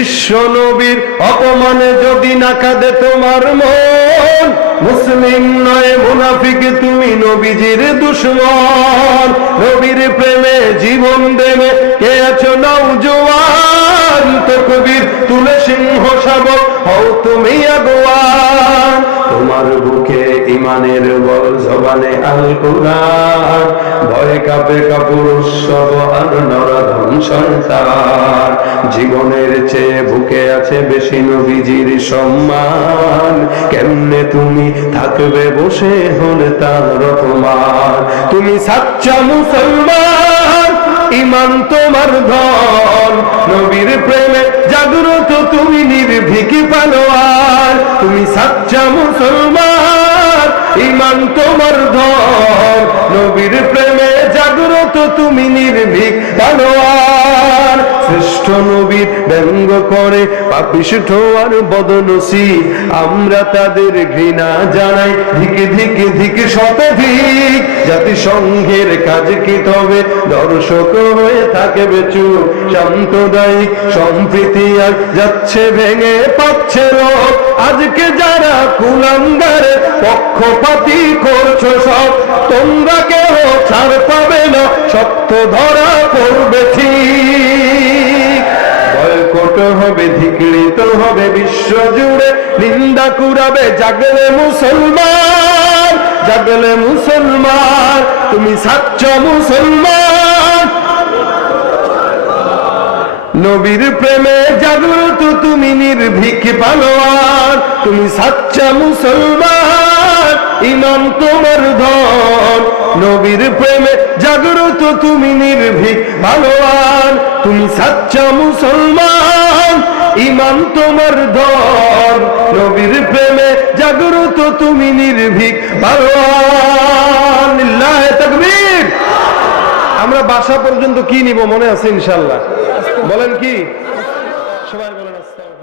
বিশ্ব নবীর অপমানে যদি না কাঁদে তোমার মন, মুসলিম নয় মুনাফিক তুমি নবীজির দুশমন। নবীর প্রেমে জীবন দেবে কে আছো নওজোয়ান, তাকবীর তুলে সিংহ শাবক হও তুমি আগুয়ান। তোমার বুকে ইমানের বল, জবানে আল কুরআন, ভয়ে কাঁপে কাপুরুষ সব আর নরধম সন্তান। জীবনের চেয়ে বুকে আছে বেশি নবীজির সম্মান, কেমনে তুমি থাকবে বসে হলে তার অপমান। তুমি সাচ্চা মুসলমান, ইমান তোমার ধন, নবীর প্রেমে জাগ্রত তুমি নির্ভীক পালোয়ার। তুমি সাচ্চা মুসলমান, ইমান তোমার ধন, নবীর প্রেমে জাগ্রত তুমি নির্ভীক পালোয়ার। শ্রেষ্ঠ নবীর ব্যঙ্গ করে পাপিষ্ঠ আর বদনসিব, আমরা তাদের ঘৃণা জানাই ধিকে ধিকে ধিকে শতধিক। জাতিসংঘের কাজ কি তবে দর্শক হয়ে থাকবে চুপ, সাম্প্রদায়িক সম্প্রীতি আর যাচ্ছে ভেঙে পাচ্ছে রব। আজকে যারা কুলাঙ্গারে পক্ষপাতী করছো সব, তোমরা কেউ ছাড় পাবে না, সত্য ধরা পড়বে ঠিক। বয়কট হবে, ধিক্কৃত হবে বিশ্ব জুড়ে, নিন্দা কুড়াবে জাগলে মুসলমান, জাগলে মুসলমান। তুমি সাচ্চা মুসলমান, নবীর প্রেমে জাগ্রত তুমি নির্ভীক পালোয়ার। তুমি সাচ্চা মুসলমান, ইমান তোমার ধন, নবীর প্রেমে জাগ্রত তুমি নির্ভীক পালোয়ার। তুমি সাচ্চা মুসলমান, ইমান তোমার ধন, নবীর প্রেমে জাগ্রত তুমি নির্ভীক পালোয়ার। লিল্লাহি তাকবীর। আমরা বাসা পর্যন্ত কি নিব মনে আছে ইনশাআল্লাহ? বলেন কি? সবাই বলেন আস্তাগফিরুল্লাহ।